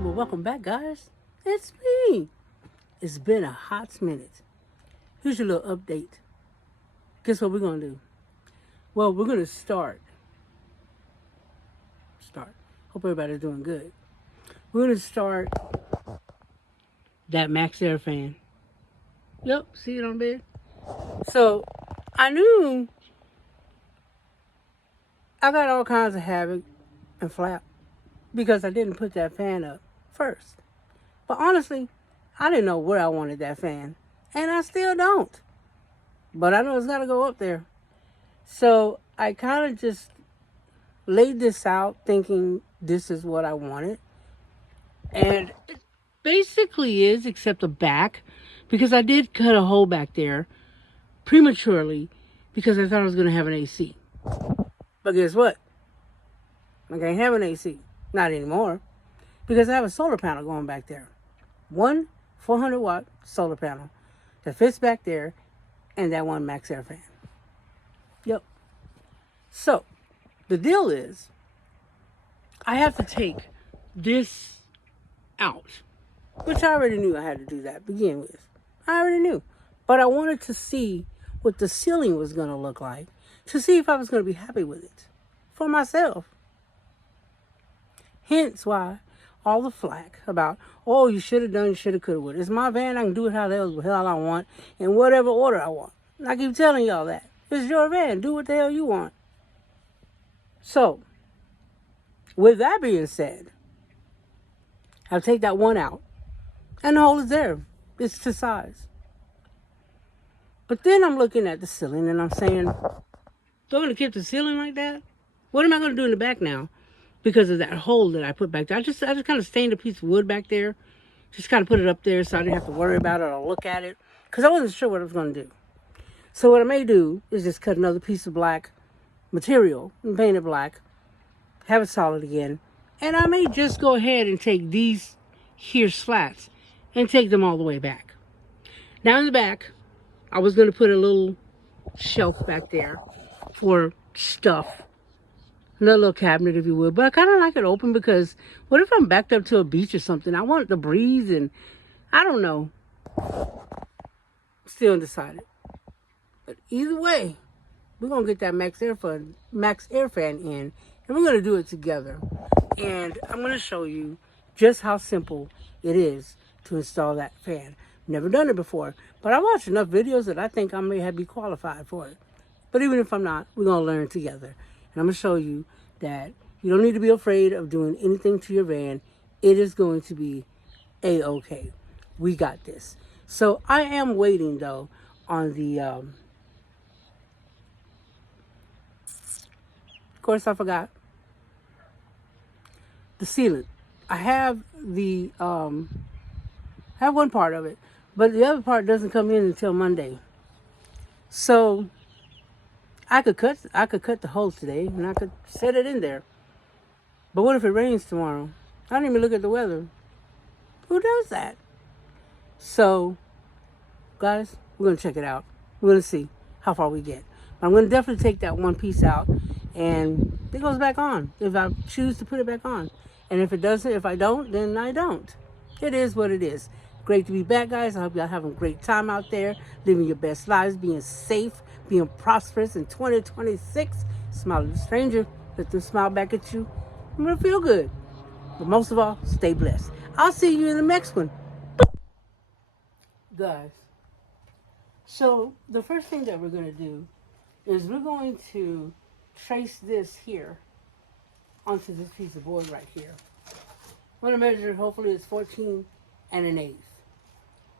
welcome back, guys. It's me. It's been a hot minute. Here's your little update. Guess what we're going to do? Well, we're going to start. Hope everybody's doing good. We're going to start that MaxxAir fan. Yep, see it on bed? So, I knew I got all kinds of havoc and flap because I didn't put that fan up first. But honestly, I didn't know where I wanted that fan. And I still don't. But I know it's got to go up there. So I kind of just laid this out thinking this is what I wanted. And it basically is, except the back. Because I did cut a hole back there prematurely because I thought I was going to have an AC. But guess what? I can't have an AC. Not anymore. Because I have a solar panel going back there. One 400-watt solar panel that fits back there, and that one MaxxAir fan. Yep. So, the deal is, I have to take this out, which I already knew I had to do that to begin with. I already knew. But I wanted to see what the ceiling was going to look like, to see if I was going to be happy with it for myself. Hence why all the flack about, oh, you should have done, you should have, could have, would have. It's my van, I can do it how the hell I want, in whatever order I want. And I keep telling y'all that. It's your van, do what the hell you want. So, with that being said, I'll take that one out, and the hole is there. It's to size. But then I'm looking at the ceiling, and I'm saying, do I want to keep the ceiling like that? What am I going to do in the back now? Because of that hole that I put back there. I just kind of stained a piece of wood back there. Just kind of put it up there so I didn't have to worry about it or look at it. Because I wasn't sure what I was going to do. So what I may do is just cut another piece of black material and paint it black. Have it solid again. And I may just go ahead and take these here slats and take them all the way back. Now in the back, I was going to put a little shelf back there for stuff. Another little cabinet, if you would. But I kind of like it open because what if I'm backed up to a beach or something? I want it to breathe and I don't know. Still undecided. But either way, we're going to get that MaxxAir fan in and we're going to do it together. And I'm going to show you just how simple it is to install that fan. Never done it before, but I watched enough videos that I think I may be qualified for it. But even if I'm not, we're going to learn together. And I'm going to show you that you don't need to be afraid of doing anything to your van. It is going to be A-okay. We got this. So I am waiting, though, on the... of course, I forgot. The sealant. I have I have one part of it, but the other part doesn't come in until Monday. So... I could cut the hole today and I could set it in there. But what if it rains tomorrow? I don't even look at the weather. Who does that? So, guys, we're going to check it out. We're going to see how far we get. But I'm going to definitely take that one piece out and it goes back on if I choose to put it back on. And if it doesn't, if I don't, then I don't. It is what it is. Great to be back, guys. I hope y'all having a great time out there, living your best lives, being safe, being prosperous in 2026. Smile at the stranger, let them smile back at you. I'm going to feel good. But most of all, stay blessed. I'll see you in the next one. Guys, so the first thing that we're going to do is we're going to trace this here onto this piece of board right here. I'm going to measure, hopefully it's 14 and an eighth.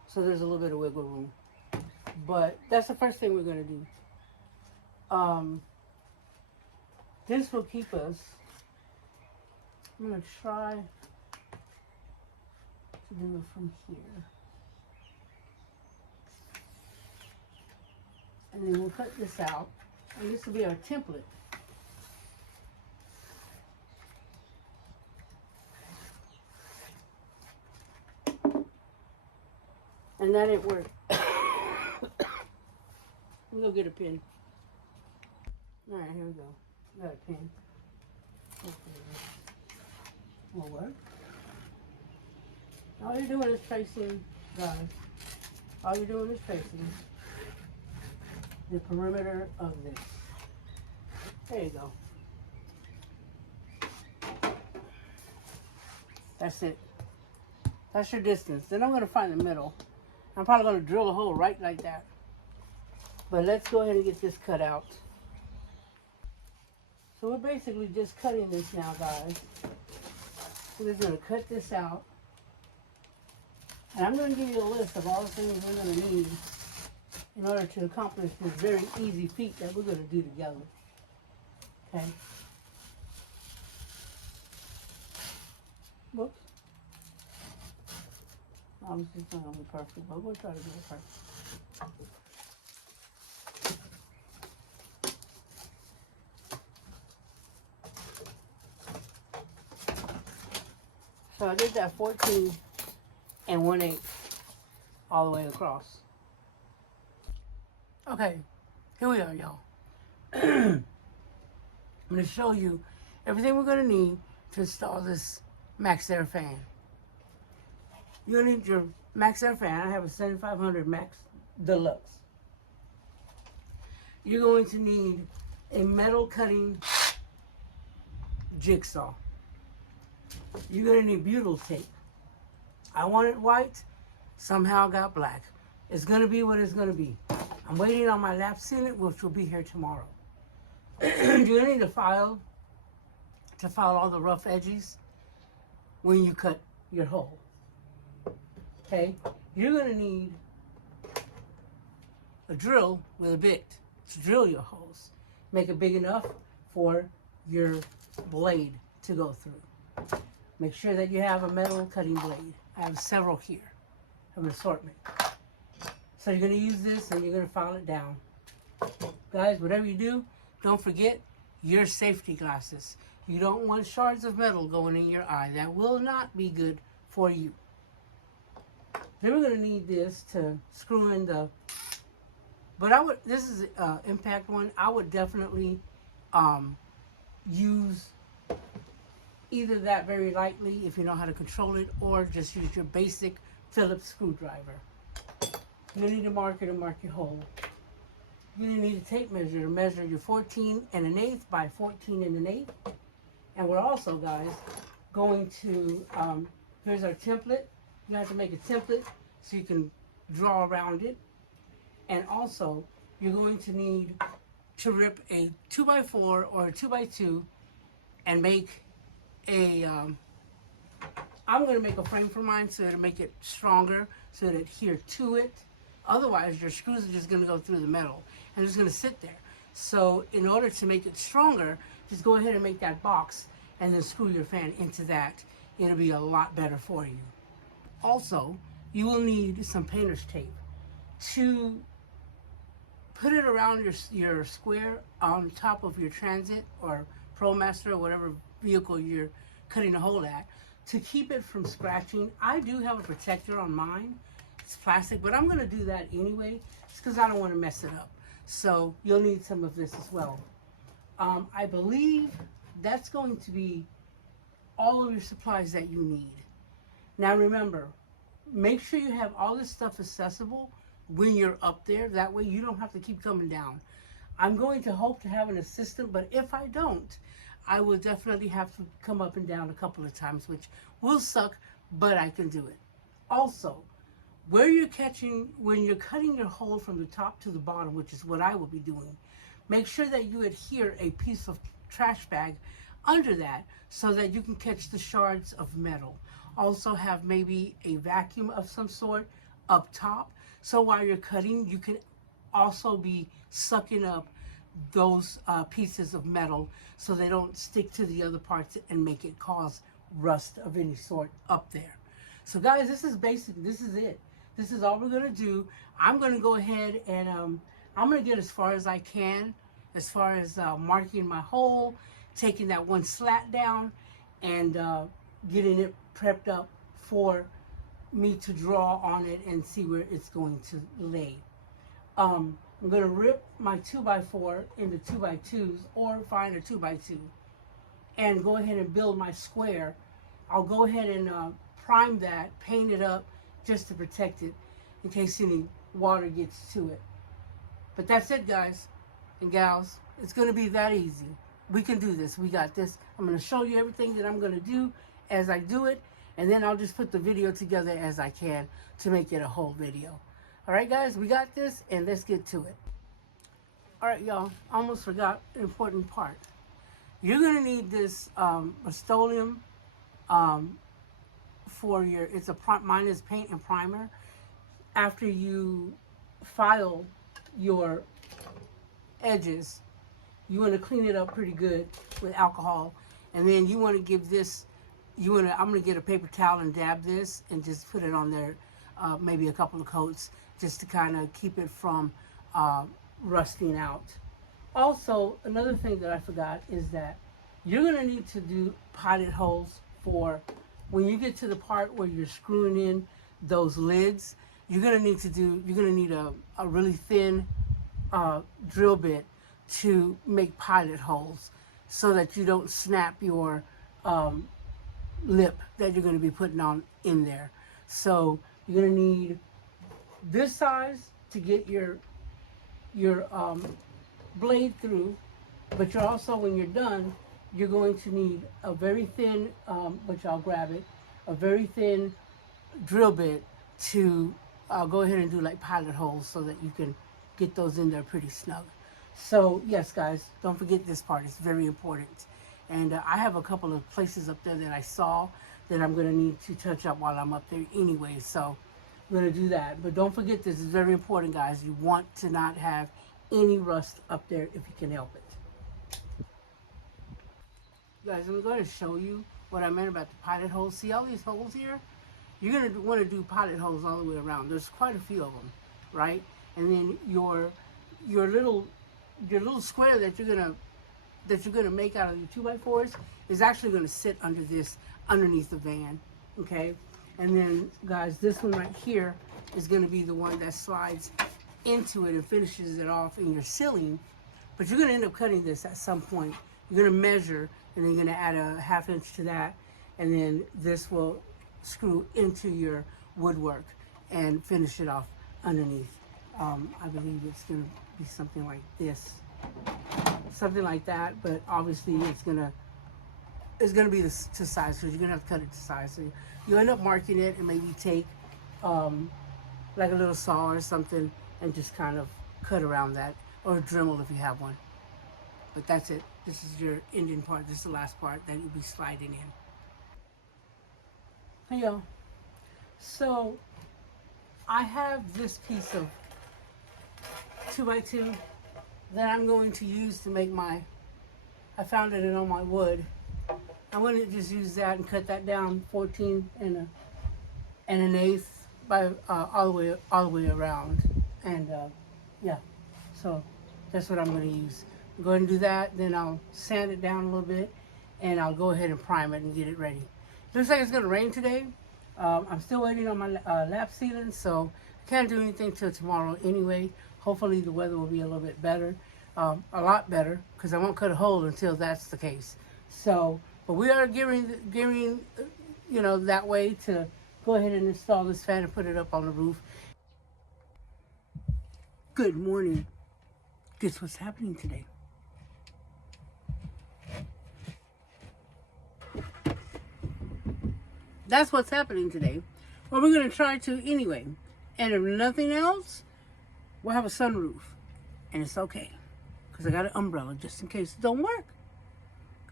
So there's a little bit of wiggle room. But that's the first thing we're going to do. This will keep us, I'm going to try to do it from here. And then we'll cut this out. And this will be our template. And that didn't work. We'll go get a pen. All right, here we go. Got a pen. Hopefully will work. All you're doing is tracing, guys. All you're doing is tracing the perimeter of this. There you go. That's it. That's your distance. Then I'm going to find the middle. I'm probably going to drill a hole right like that. But let's go ahead and get this cut out. So we're basically just cutting this now, guys. We're just going to cut this out. And I'm going to give you a list of all the things we're going to need in order to accomplish this very easy feat that we're going to do together. Okay? Whoops. Obviously it's not going to be perfect, but we'll try to do it perfect. So I did that 14 and 1/8 all the way across. Okay, here we are, y'all. I'm going to show you everything we're going to need to install this MaxxAir fan. You're going to need your MaxxAir fan. I have a 7500 Max Deluxe. You're going to need a metal cutting jigsaw. You're going to need butyl tape. I want it white, somehow got black. It's going to be what it's going to be. I'm waiting on my lap sealant, which will be here tomorrow. You're going to need a file to file all the rough edges when you cut your hole. Okay? You're going to need a drill with a bit to drill your holes. Make it big enough for your blade to go through. Make sure that you have a metal cutting blade. I have several here. I have an assortment. So you're going to use this and you're going to file it down. Guys, whatever you do, don't forget your safety glasses. You don't want shards of metal going in your eye. That will not be good for you. Then we're going to need this to screw in the, but this is an impact one. I would definitely use either that very lightly if you know how to control it, or just use your basic Phillips screwdriver. You're going to need a marker to mark your hole. You're going to need a tape measure to measure your 14 1/8 by 14 1/8. And we're also, guys, going to, here's our template. You have to make a template so you can draw around it. And also, you're going to need to rip a 2x4 or a 2x2 and make a, I'm going to make a frame for mine so to make it stronger, so that adhere to it. Otherwise, your screws are just going to go through the metal and it's going to sit there. So in order to make it stronger, just go ahead and make that box and then screw your fan into that. It'll be a lot better for you. Also, you will need some painter's tape to put it around your square on top of your Transit or ProMaster or whatever vehicle you're cutting a hole at, to keep it from scratching. I do have a protector on mine. It's plastic, but I'm going to do that anyway. It's because I don't want to mess it up. So you'll need some of this as well. I believe that's going to be all of your supplies that you need. Now remember, make sure you have all this stuff accessible when you're up there. That way you don't have to keep coming down. I'm going to hope to have an assistant, but if I don't, I will definitely have to come up and down a couple of times, which will suck, but I can do it. Also, where you're catching, when you're cutting your hole from the top to the bottom, which is what I will be doing, make sure that you adhere a piece of trash bag under that so that you can catch the shards of metal. Also have maybe a vacuum of some sort up top, so while you're cutting, you can also be sucking up those pieces of metal so they don't stick to the other parts and make it cause rust of any sort up there. So guys, this is it. This is all we're gonna do. I'm gonna go ahead and I'm gonna get as far as I can, as far as marking my hole, taking that one slat down, and getting it prepped up for me to draw on it and see where it's going to lay. I'm going to rip my 2x4 into 2x2s, or find a 2x2 and go ahead and build my square. I'll go ahead and prime that, paint it up just to protect it in case any water gets to it. But that's it, guys and gals. It's going to be that easy. We can do this. We got this. I'm going to show you everything that I'm going to do as I do it, and then I'll just put the video together as I can to make it a whole video. All right, guys, we got this, and let's get to it. All right, y'all, almost forgot an important part. You're going to need this Rust-Oleum for your, mine is paint and primer. After you file your edges, you want to clean it up pretty good with alcohol, and then you want to give this, I'm going to get a paper towel and dab this and just put it on there, maybe a couple of coats, just to kind of keep it from rusting out. Also, another thing that I forgot is that you're going to need to do pilot holes for when you get to the part where you're screwing in those lids. You're going to need a really thin drill bit to make pilot holes so that you don't snap your lip that you're going to be putting on in there. So you're going to need this size to get your blade through, but you're also, when you're done, you're going to need a very thin, which I'll grab it, a very thin drill bit to go ahead and do like pilot holes so that you can get those in there pretty snug. So yes, guys, don't forget this part. It's very important. And I have a couple of places up there that I saw that I'm going to need to touch up while I'm up there anyway. So I'm going to do that. But don't forget, this is very important, guys. You want to not have any rust up there if you can help it. Guys, I'm going to show you what I meant about the pilot holes. See all these holes here? You're going to want to do pilot holes all the way around. There's quite a few of them, right? And then your little square that you're gonna make out of your 2x4s is actually gonna sit underneath the van, okay? And then, guys, this one right here is gonna be the one that slides into it and finishes it off in your ceiling. But you're gonna end up cutting this at some point. You're gonna measure, and then you're gonna add a 1/2 inch to that, and then this will screw into your woodwork and finish it off underneath. I believe it's gonna be something like this, something like that. But obviously, it's gonna be to size, because you're gonna have to cut it to size. So you end up marking it and maybe take like a little saw or something and just kind of cut around that, or a Dremel if you have one. But that's it. This is your ending part. This is the last part that you'll be sliding in. Hey y'all. So I have this piece of 2x2 that I'm going to use to make I found it on my wood. I'm going to just use that and cut that down 14 and an eighth by all the way around. And yeah, so that's what I'm going to use. Go ahead and do that, then I'll sand it down a little bit, and I'll go ahead and prime it and get it ready. Looks like it's going to rain today. I'm still waiting on my lap ceiling, so I can't do anything till tomorrow anyway. Hopefully the weather will be a little bit better, a lot better, because I won't cut a hole until that's the case. So, but we are gearing, that way to go ahead and install this fan and put it up on the roof. Good morning. Guess what's happening today? That's what's happening today. Well, we're going to try to anyway. And if nothing else, we'll have a sunroof. And it's okay, because I got an umbrella just in case it don't work.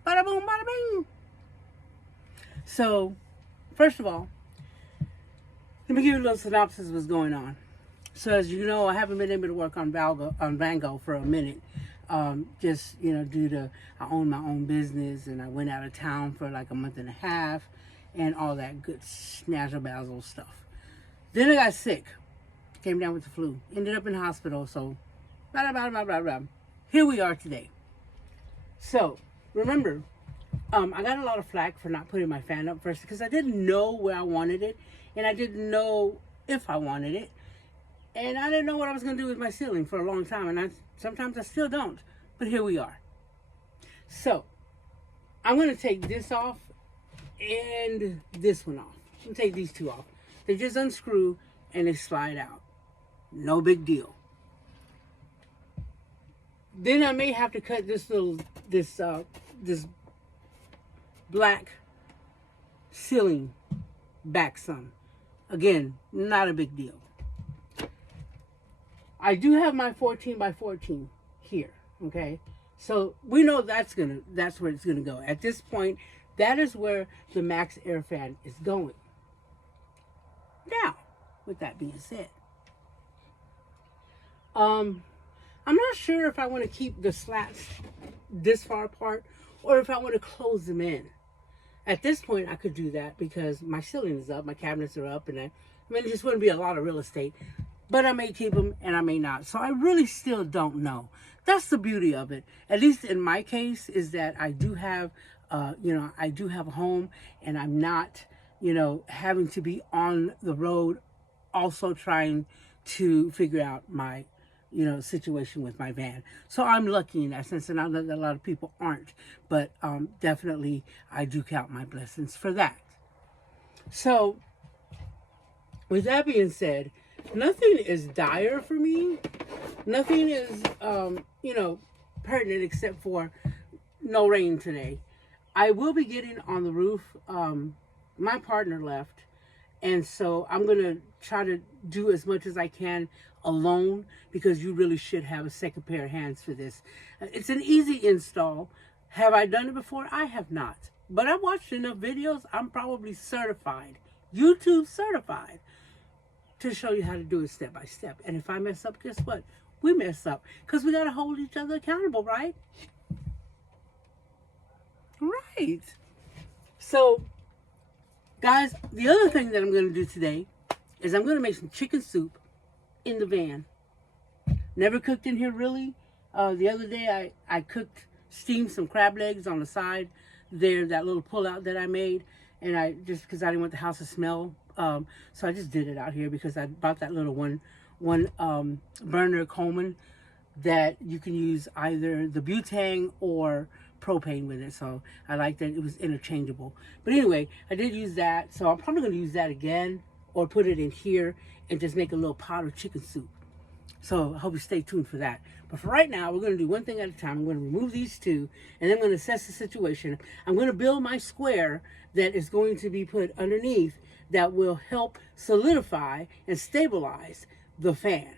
Bada boom, bada bing. So, first of all, let me give you a little synopsis of what's going on. So, as you know, I haven't been able to work on Van Gogh for a minute. Just, due to I own my own business, and I went out of town for like a month and a half, and all that good snazzle-bazzle stuff. Then I got sick. Came down with the flu. Ended up in the hospital, so blah, blah, blah, blah, blah. Here we are today. So, remember, I got a lot of flack for not putting my fan up first, because I didn't know where I wanted it, and I didn't know if I wanted it, and I didn't know what I was going to do with my ceiling for a long time, and sometimes I still don't, but here we are. So, I'm going to take this off and this one off. Let me take these two off. They just unscrew and they slide out. No big deal. Then I may have to cut this black ceiling back some. Again, not a big deal. I do have my 14 by 14 here, okay? So we know that's where it's gonna go. At this point, that is where the Max Air fan is going. Now, with that being said, I'm not sure if I want to keep the slats this far apart or if I want to close them in. At this point, I could do that because my ceiling is up, my cabinets are up, and it just wouldn't be a lot of real estate. But I may keep them and I may not. So I really still don't know. That's the beauty of it. At least in my case, is that I do have, I do have a home, and I'm not, having to be on the road, also trying to figure out my, situation with my van. So I'm lucky in that sense, and I know that a lot of people aren't. But definitely, I do count my blessings for that. So, with that being said, nothing is dire for me. Nothing is, pertinent except for no rain today. I will be getting on the roof. My partner left, and so I'm going to try to do as much as I can alone, because you really should have a second pair of hands for this. It's an easy install. Have I done it before? I have not. But I've watched enough videos. I'm probably certified, YouTube certified, to show you how to do it step by step. And if I mess up, guess what? We mess up. Because we got to hold each other accountable, right? Right. So, guys, the other thing that I'm going to do today is I'm going to make some chicken soup in the van. Never cooked in here, really. The other day, I steamed some crab legs on the side there, that little pull-out that I made. And because I didn't want the house to smell. So I just did it out here because I bought that little one burner Coleman that you can use either the butane or propane with it. So I like that it was interchangeable. But anyway, I did use that. So I'm probably going to use that again, or put it in here and just make a little pot of chicken soup. So I hope you stay tuned for that. But for right now, we're going to do one thing at a time. I'm going to remove these two, and then I'm going to assess the situation. I'm going to build my square that is going to be put underneath that will help solidify and stabilize the fan.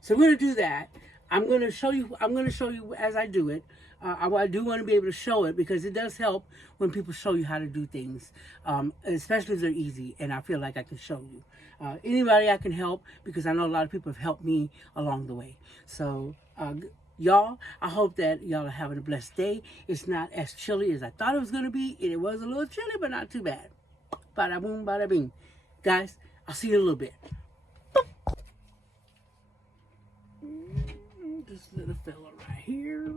So we're going to do that. I'm going to show you as I do it. I do want to be able to show it because it does help when people show you how to do things, especially if they're easy, and I feel like I can show you. Anybody I can help, because I know a lot of people have helped me along the way. So, y'all, I hope that y'all are having a blessed day. It's not as chilly as I thought it was going to be. It was a little chilly, but not too bad. Bada boom, bada bing. Guys, I'll see you in a little bit. This little fella right here.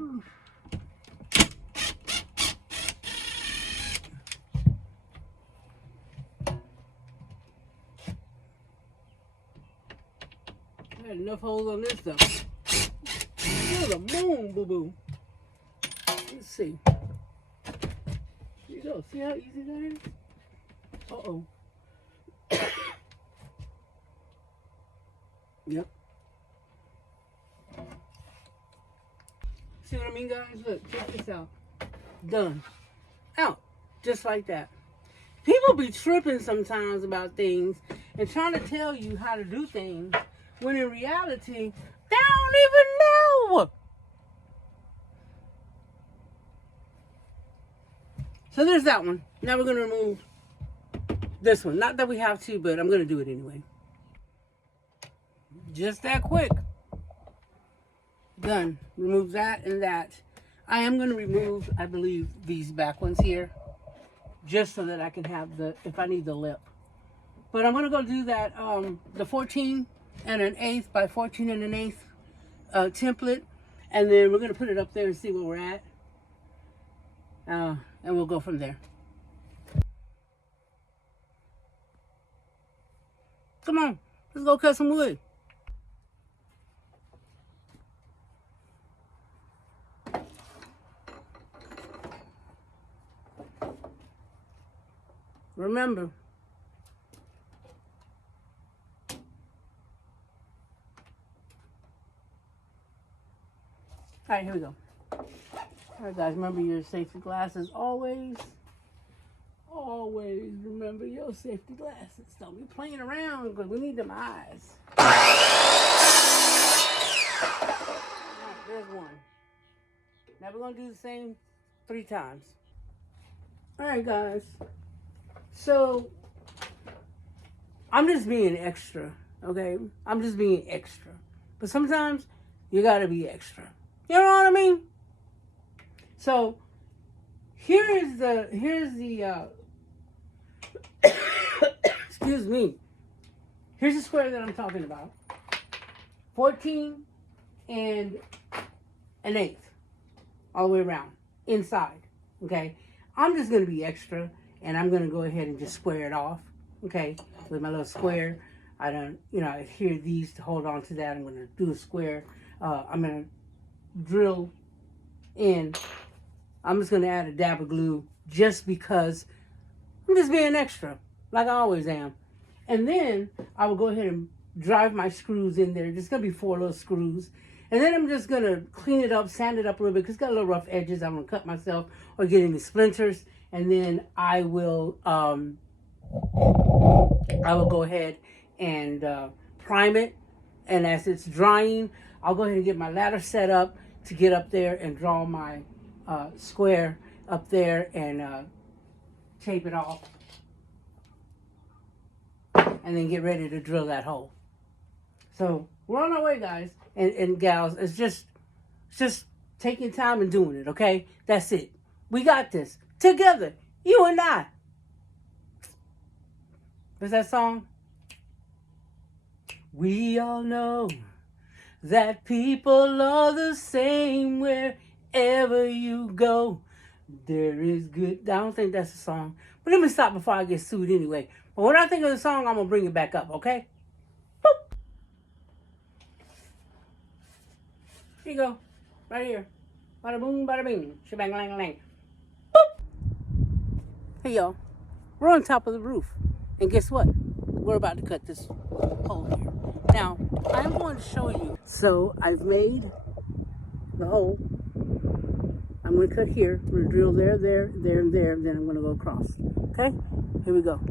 I had enough holes on this stuff. There's a moon, boo-boo. Let's see. Here you go. See how easy that is? Uh-oh. Yep. See what I mean, guys? Look, check this out. Done. Out. Just like that. People be tripping sometimes about things and trying to tell you how to do things when in reality, they don't even know. So there's that one. Now we're going to remove this one. Not that we have to, but I'm going to do it anyway. Just that quick. Done. Remove that and that. I am going to remove, I believe, these back ones here, just so that I can have if I need the lip. But I'm going to go do that, the 14 and an eighth by 14 and an eighth template. And then we're going to put it up there and see where we're at. And we'll go from there. Come on, let's go cut some wood. Remember, All right, here we go. All right, guys, remember your safety glasses always. Always remember your safety glasses. Don't be playing around because we need them eyes. All right, there's one. Now we're going to do the same 3 times. All right, guys. So, I'm just being extra, okay? I'm just being extra. But sometimes you got to be extra. You know what I mean? So, here's the excuse me. Here's the square that I'm talking about. 14 and an eighth all the way around inside, okay? I'm just going to be extra, and I'm going to go ahead and just square it off, okay, with my little square. I don't, adhere these to hold on to that. I'm going to do a square. I'm going to drill in. I'm just going to add a dab of glue just because I'm just being extra, like I always am. And then I will go ahead and drive my screws in there. There's going to be 4 little screws. And then I'm just going to clean it up, sand it up a little bit because it's got a little rough edges. I'm going to cut myself or get any splinters. And then I will go ahead and prime it. And as it's drying, I'll go ahead and get my ladder set up to get up there and draw my square up there and tape it off. And then get ready to drill that hole. So we're on our way, guys and gals. It's just taking time and doing it, okay? That's it. We got this. Together. You and I. What's that song? We all know that people are the same wherever you go. There is good. I don't think that's a song. But let me stop before I get sued anyway. But when I think of the song, I'm going to bring it back up, okay? Boop. Here you go. Right here. Bada boom, bada bing. Shebang, lang, lang. Boop. Hey, y'all. We're on top of the roof. And guess what? We're about to cut this hole here. Now, I'm going to show you. So, I've made the hole. I'm going to cut here. I'm going to drill there, there, there, and there. And then I'm going to go across. Okay? Here we go.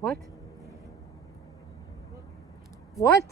What? What?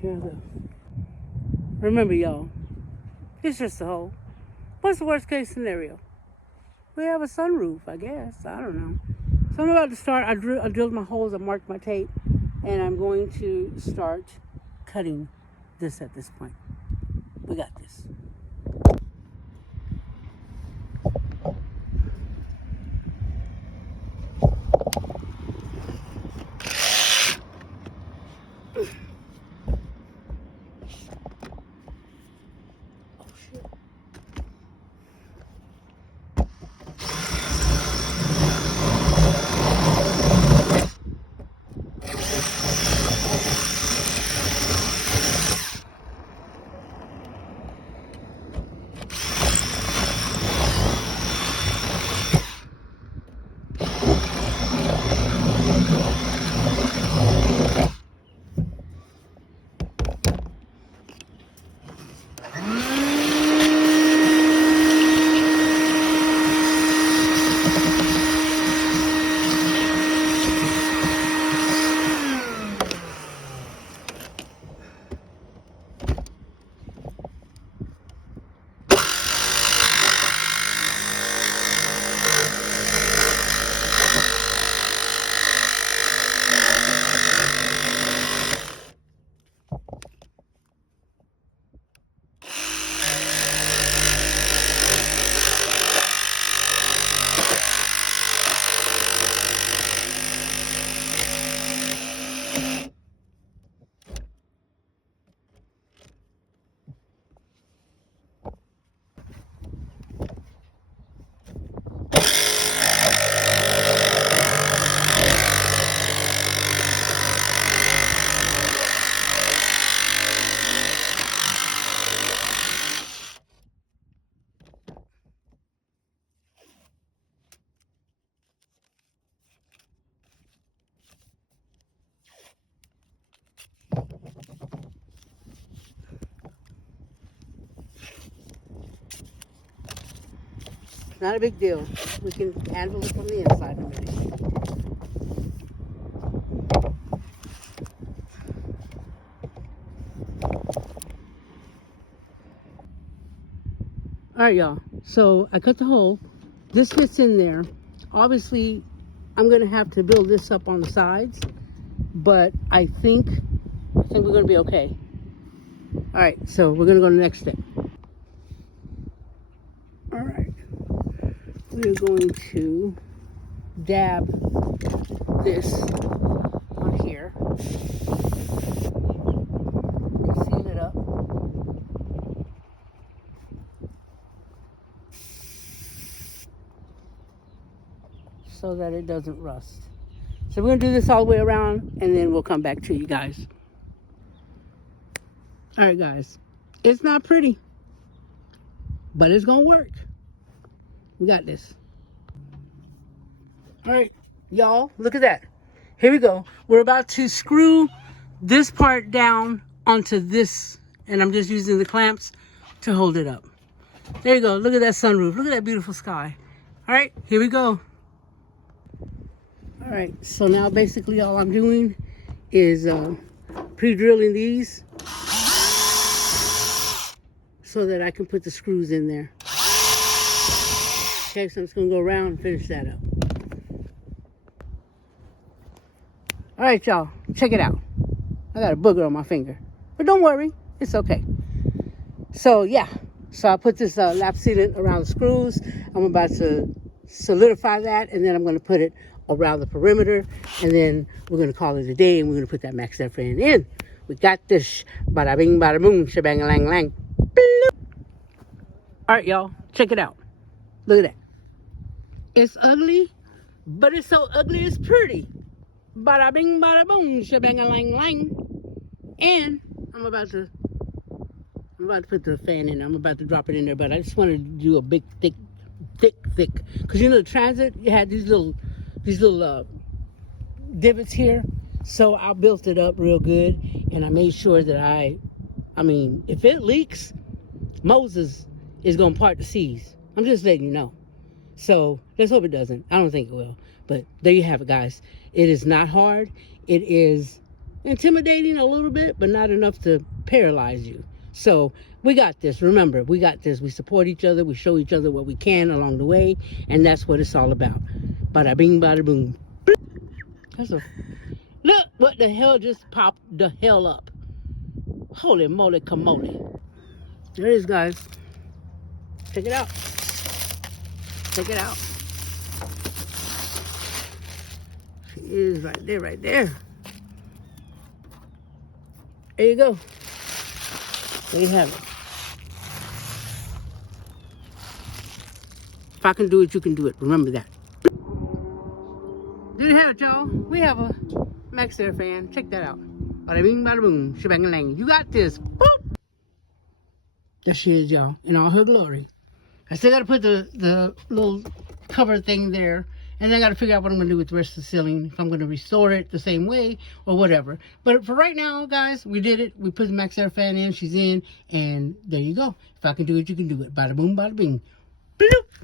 Here we go. Remember, y'all, it's just a hole. What's the worst case scenario? We have a sunroof, I guess. I don't know. So I'm about to start. I drilled my holes. I marked my tape, and I'm going to start cutting this at this point. We got this. Not a big deal. We can handle it from the inside in a minute. All right, y'all. So I cut the hole. This fits in there. Obviously, I'm going to have to build this up on the sides, but I think we're going to be okay. All right, so we're going to go to the next step. All right. We're going to dab this on here to seal it up. So that it doesn't rust. So we're going to do this all the way around, and then we'll come back to you guys. All right, guys. It's not pretty, but it's going to work. We got this. All right, y'all, look at that. Here we go. We're about to screw this part down onto this, and I'm just using the clamps to hold it up. There you go. Look at that sunroof. Look at that beautiful sky. All right, here we go. All right, so now basically all I'm doing is pre-drilling these so that I can put the screws in there. Okay, so I'm just gonna go around and finish that up. All right, y'all, check it out. I got a booger on my finger, but don't worry, it's okay. So yeah, so I put this lap sealant around the screws. I'm about to solidify that, and then I'm gonna put it around the perimeter, and then we're gonna call it a day, and we're gonna put that MaxxDef in. We got this. Bada bing, bada boom, shebang, lang, lang. All right, y'all, check it out. Look at that. It's ugly, but it's so ugly it's pretty. Bada bing, bada boom, shebang, lang, lang. And I'm about to put the fan in. I'm about to drop it in there, but I just wanted to do a big, thick. Because you know the Transit, you had these little divots here. So I built it up real good, and I made sure that I mean, if it leaks, Moses is going to part the seas. I'm just letting you know. So let's hope it doesn't. I don't think it will. But there you have it, guys. It is not hard. It is intimidating a little bit, but not enough to paralyze you. So we got this. Remember, we got this. We support each other. We show each other what we can along the way. And that's what it's all about. Bada bing, bada boom. That's a... Look what the hell just popped the hell up. Holy moly camole. There it is, guys. Check it out. Check it out. She is right there, right there. There you go. There you have it. If I can do it, you can do it. Remember that. There you have it, y'all. We have a Maxxair fan. Check that out. Bada bing, bada boom, shebang lang. You got this. Boop. There she is, y'all, in all her glory. I still got to put the little cover thing there. And then I got to figure out what I'm going to do with the rest of the ceiling. If I'm going to restore it the same way or whatever. But for right now, guys, we did it. We put the Maxxair fan in. She's in. And there you go. If I can do it, you can do it. Bada boom, bada bing. Bloop.